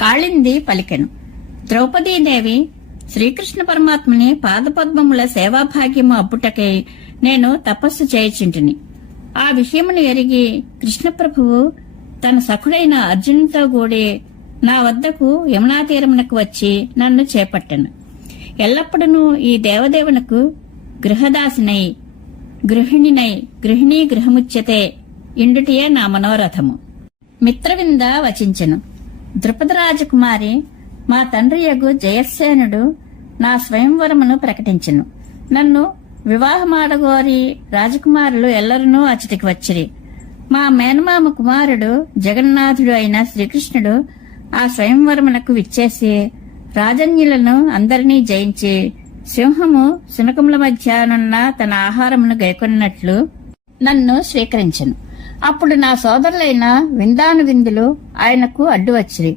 కాళింది పలికెను. ద్రౌపదీదేవి శ్రీకృష్ణ పరమాత్మని పాదపద్మముల సేవాభాగ్యము అప్పుటకై నేను తపస్సు చేయచింటిని. ఆ విషయమును ఎరిగి కృష్ణప్రభువు తన సఖుడైన అర్జునుడితో కూడి నా వద్దకు యమునా తీరమునకు వచ్చి నన్ను చేపట్టాను. ఎల్లప్పుడూ ఈ దేవదేవునకు గృహదాసినై గృహిణినై గృహిణీ గృహముచ్యతే ఇండుటియే నా మనోరథము. మిత్రవింద వచించెను. ద్రుపద రాజకుమారి మా తండ్రి యగు జయసేనుడు నా స్వయంవరమును ప్రకటించను. నన్ను వివాహమాడగోరి రాజకుమారులు ఎల్లరనూ అచటికి వచ్చిరి. మా మేనమామ కుమారుడు జగన్నాథుడు అయిన శ్రీకృష్ణుడు ఆ స్వయంవరమునకు విచ్చేసి రాజన్యులను అందరినీ జయించి సింహము శునకముల మధ్యనున్న తన ఆహారమును గైకొన్నట్లు నన్ను స్వీకరించను. అప్పుడు నా సోదరులైన విందాను విందులు ఆయనకు అడ్డు వచ్చిరి